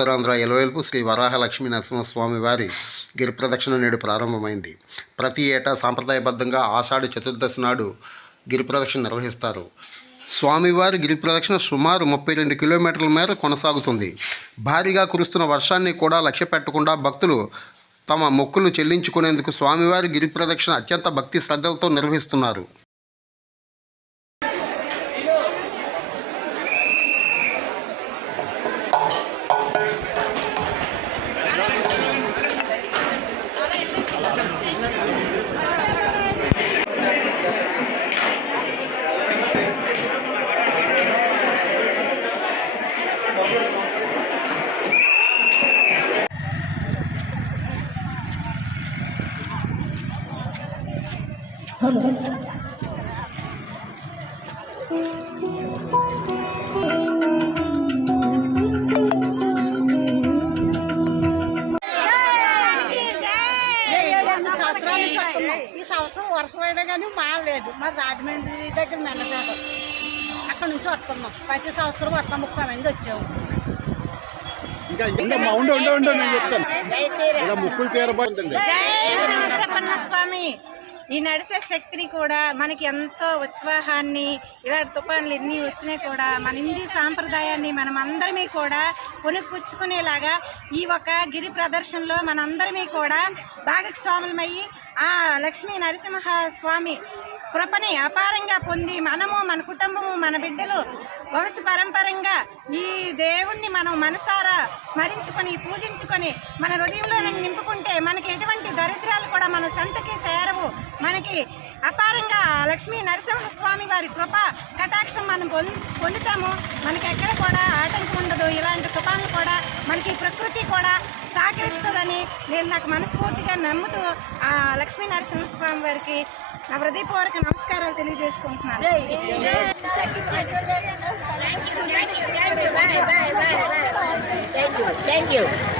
ఉత్తరాంధ్ర ఎలవేల్పు శ్రీ వరాహ లక్ష్మీ నరసింహస్వామి వారి గిరి ప్రదక్షిణ నేడు ప్రారంభమైంది. ప్రతి ఏటా సాంప్రదాయబద్ధంగా ఆషాఢ చతుర్దశి నాడు గిరి ప్రదక్షిణ నిర్వహిస్తారు. స్వామివారి గిరి ప్రదక్షిణ సుమారు 32 కిలోమీటర్ల మేర కొనసాగుతుంది. భారీగా కురుస్తున్న వర్షాన్ని కూడా లక్ష్య పెట్టకుండా భక్తులు తమ మొక్కులు చెల్లించుకునేందుకు స్వామివారి గిరి ప్రదక్షిణ అత్యంత భక్తి శ్రద్ధలతో నిర్వహిస్తున్నారు. ఈ సంవత్సరం వర్షమైనా కానీ మారలేదు. మరి రాజమండ్రి దగ్గర మెల్లపేట అక్కడ నుంచి వస్తున్నాం. ప్రతి సంవత్సరం వస్తాం. 30 మంది వచ్చాము. స్వామి ఈ నడిసే శక్తిని కూడా మనకి ఎంతో ఉత్సాహాన్ని, ఇలాంటి తుఫాన్లు ఎన్ని వచ్చినా కూడా మన హిందీ సాంప్రదాయాన్ని మనం అందరమీ కూడా కొనుక్కొచ్చుకునేలాగా ఈ ఒక గిరి ప్రదర్శనలో మనందరమీ కూడా భాగస్వాములమయ్యి ఆ లక్ష్మీ నరసింహ స్వామి కృపని అపారంగా పొంది మనము, మన కుటుంబము, మన బిడ్డలు వంశ పరంపరంగా ఈ దేవుణ్ణి మనం మనసారా స్మరించుకొని పూజించుకొని మన హృదయంలో నింపుకుంటే మనకి ఎటువంటి దరిద్రాలు కూడా మన సంతకి చేరవు. మనకి అపారంగా లక్ష్మీ నరసింహస్వామి వారి కృప కటాక్షం మనం పొందుతాము. మనకి ఎక్కడ కూడా ఆటంకం ఉండదు. ఇలాంటి తుఫాన్లు కూడా మనకి ప్రకృతి కూడా సహకరిస్తుందని నేను నాకు మనస్ఫూర్తిగా నమ్ముతూ ఆ లక్ష్మీ నరసింహస్వామి వారికి నా హృదయపూర్వక నమస్కారాలు తెలియజేసుకుంటున్నాను. Thank you.